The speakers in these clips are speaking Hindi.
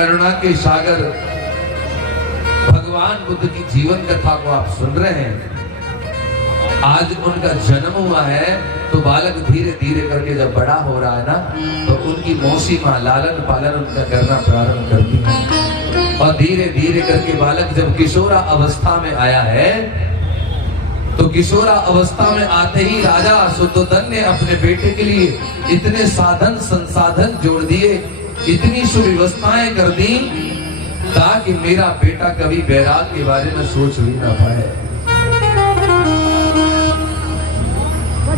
करुणा के सागर भगवान बुद्ध की जीवन कथा को आप सुन रहे हैं। आज उनका जन्म हुआ है तो बालक धीरे धीरे करके जब बड़ा हो रहा है ना, तो उनकी मौसी माँ लालन पालन उनका करना प्रारंभ करती है। और धीरे धीरे करके बालक जब किशोरा अवस्था में आया है, तो किशोरा अवस्था में आते ही राजा शुद्धोधन ने अपने बेटे के लिए इतने साधन संसाधन जोड़ दिए, इतनी सुव्यवस्थाएं कर दी, ताकि मेरा बेटा कभी बैराग के बारे में सोच भी ना पाए।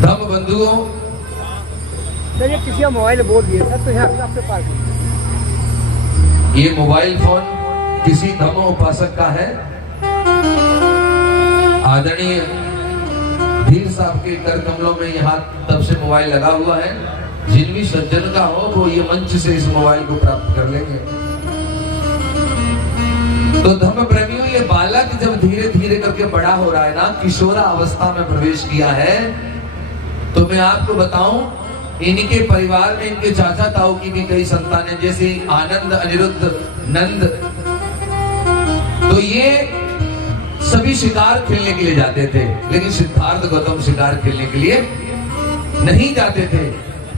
धम्म बंधुओं, ये किसी का मोबाइल बोल दिया था, तो यहाँ आपके पास ये मोबाइल फोन किसी धम्म उपासक का है। आदरणीय धीर साहब के कर कमलों में यहाँ तब से मोबाइल लगा हुआ है। जिन भी सज्जन का हो वो ये मंच से इस मोबाइल को प्राप्त कर लेंगे। तो धम्म प्रेमियों, ये बालक जब धीरे धीरे करके बड़ा हो रहा है ना, किशोरा अवस्था में प्रवेश किया है, तो मैं आपको बताऊं, इनके परिवार में इनके चाचा ताऊ की भी कई संतानें, जैसे आनंद, अनिरुद्ध, नंद, तो ये सभी शिकार खेलने के लिए जाते थे। लेकिन सिद्धार्थ गौतम शिकार खेलने के लिए नहीं जाते थे।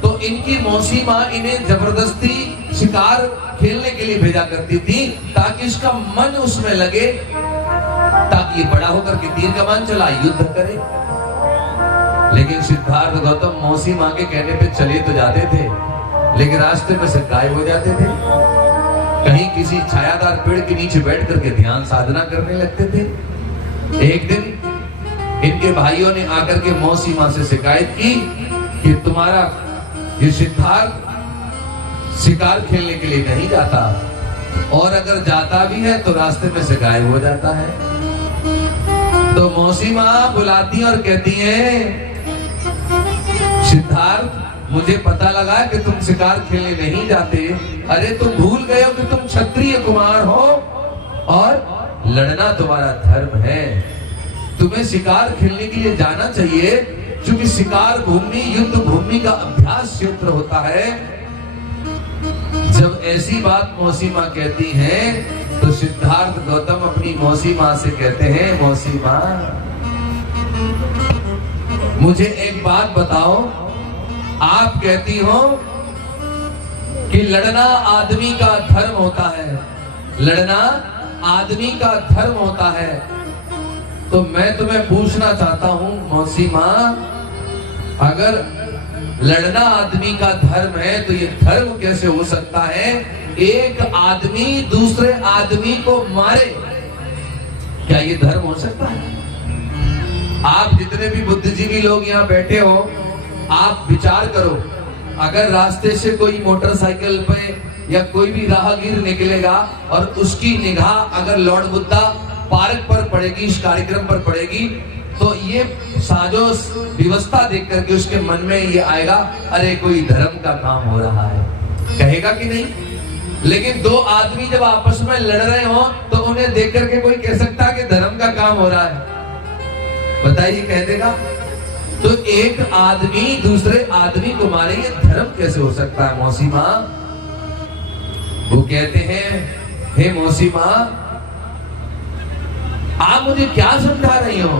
तो इनकी मौसी माँ इन्हें जबरदस्ती शिकार खेलने के लिए भेजा करती थी, ताकि इसका मन उसमें लगे, ताकि ये बड़ा होकर के तीर कमान चला युद्ध करे। लेकिन सिद्धार्थ गौतम मौसी माँ के कहने पे चले तो जाते थे, लेकिन रास्ते में से गायब हो जाते थे। कहीं किसी छायादार पेड़ के नीचे बैठ करके ध्यान साधना करने लगते थे। एक दिन इनके भाइयों ने आकर के मौसी माँ से शिकायत की कि तुम्हारा ये सिद्धार्थ शिकार खेलने के लिए नहीं जाता, और अगर जाता भी है तो रास्ते में से गायब हो जाता है। तो मौसी माँ बुलाती और कहती है, सिद्धार्थ, मुझे पता लगा कि तुम शिकार खेलने नहीं जाते। अरे तुम भूल गए हो कि तुम क्षत्रिय कुमार हो और लड़ना तुम्हारा धर्म है। तुम्हें शिकार खेलने के लिए जाना चाहिए, क्योंकि शिकार भूमि युद्ध भूमि का अभ्यास क्षेत्र होता है। जब ऐसी बात मौसी माँ कहती हैं, तो सिद्धार्थ गौतम अपनी मौसी माँ से कहते हैं, मौसी माँ, मुझे एक बात बताओ, आप कहती हो कि लड़ना आदमी का धर्म होता है, लड़ना आदमी का धर्म होता है, तो मैं तुम्हें पूछना चाहता हूं मौसी माँ, अगर लड़ना आदमी का धर्म है तो ये धर्म कैसे हो सकता है एक आदमी दूसरे आदमी को मारे? क्या ये धर्म हो सकता है? आप जितने भी बुद्धिजीवी लोग यहाँ बैठे हो, आप विचार करो, अगर रास्ते से कोई मोटरसाइकिल पे या कोई भी राहगीर निकलेगा और उसकी निगाह अगर लॉर्ड बुद्धा पार्क पर पड़ेगी, इस कार्यक्रम पर पड़ेगी, तो ये साजो व्यवस्था देख करके उसके मन में ये आएगा, अरे कोई धर्म का काम हो रहा है, कहेगा कि नहीं? लेकिन दो आदमी जब आपस में लड़ रहे हो तो उन्हें देख करके कोई कह सकता है कि धर्म का काम हो रहा है? बताइए, कह देगा? तो एक आदमी दूसरे आदमी को मारे, ये धर्म कैसे हो सकता है मौसी माँ? वो कहते हैं, हे मौसी माँ, आप मुझे क्या समझा रही हो?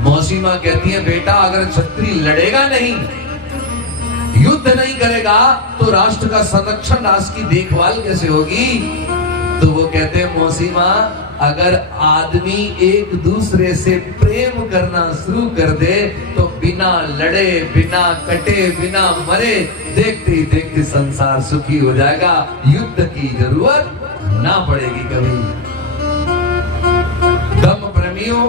मौसी माँ कहती है, बेटा, अगर क्षत्रिय लड़ेगा नहीं, युद्ध नहीं करेगा, तो राष्ट्र का संरक्षण, राष्ट्र की देखभाल कैसे होगी? तो वो कहते हैं, मौसी माँ, अगर आदमी एक दूसरे से प्रेम करना शुरू कर दे तो बिना लड़े, बिना कटे, बिना मरे, देखते ही देखते संसार सुखी हो जाएगा, युद्ध की जरूरत ना पड़ेगी कभी। धम्म प्रेमियों,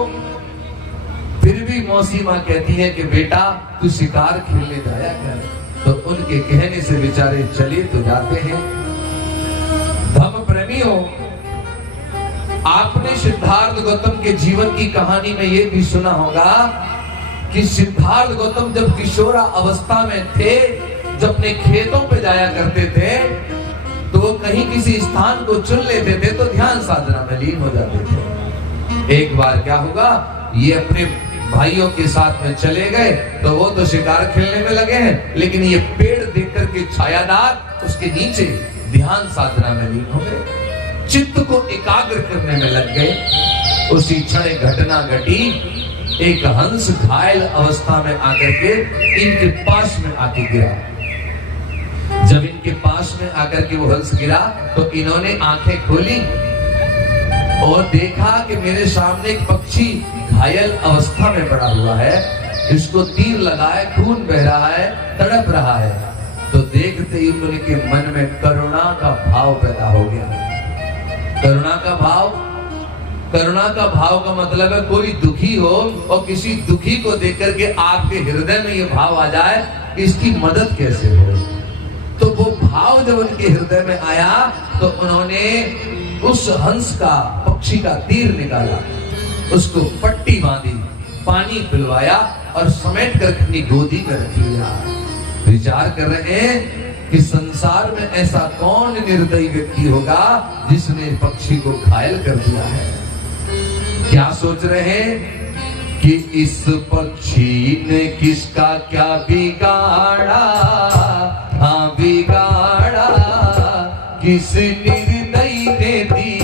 फिर भी मौसी माँ कहती है कि बेटा, तू शिकार खेलने जाया कर। तो उनके कहने से बेचारे चले तो जाते हैं। धम्म प्रेमियों, आपने सिद्धार्थ गौतम के जीवन की कहानी में यह भी सुना होगा कि सिद्धार्थ गौतम जब किशोरा अवस्था में थे, जब अपने खेतों पे जाया करते थे, तो वो कहीं किसी स्थान को चुन लेते थे तो ध्यान साधना में लीन हो जाते थे। एक बार क्या हुआ, ये अपने भाइयों के साथ में चले गए, तो वो तो शिकार खेलने में लगे हैं, लेकिन ये पेड़ देख करके छायादार, उसके नीचे ध्यान साधना में लीन हो गए, चित्त को एकाग्र करने में लग गए। उसी क्षण एक घटना घटी, एक हंस घायल अवस्था में आकर के इनके पास में आके गिरा। जब इनके पास में आकर के वो हंस गिरा तो इन्होंने आंखें खोली और देखा कि मेरे सामने एक पक्षी घायल अवस्था में पड़ा हुआ है, इसको तीर लगा है, खून बह रहा है, तड़प रहा है। तो देखते ही उनके मन में करुणा का भाव पैदा हो गया। करुणा का भाव, करुणा का भाव का मतलब है कोई दुखी हो और किसी दुखी को देख करके आपके हृदय में ये भाव आ जाए कि इसकी मदद कैसे हो। तो वो भाव जब उनके हृदय में आया तो उन्होंने उस हंस का, पक्षी का तीर निकाला, उसको पट्टी बांधी, पानी पिलवाया और समेट कर अपनी गोदी में रख लिया। विचार कर रहे हैं कि संसार में ऐसा कौन निर्दयी व्यक्ति होगा जिसने पक्षी को घायल कर दिया है। क्या सोच रहे हैं कि इस पक्षी ने किसका क्या बिगाड़ा, हाँ बिगाड़ा किस निर्दयी ने दी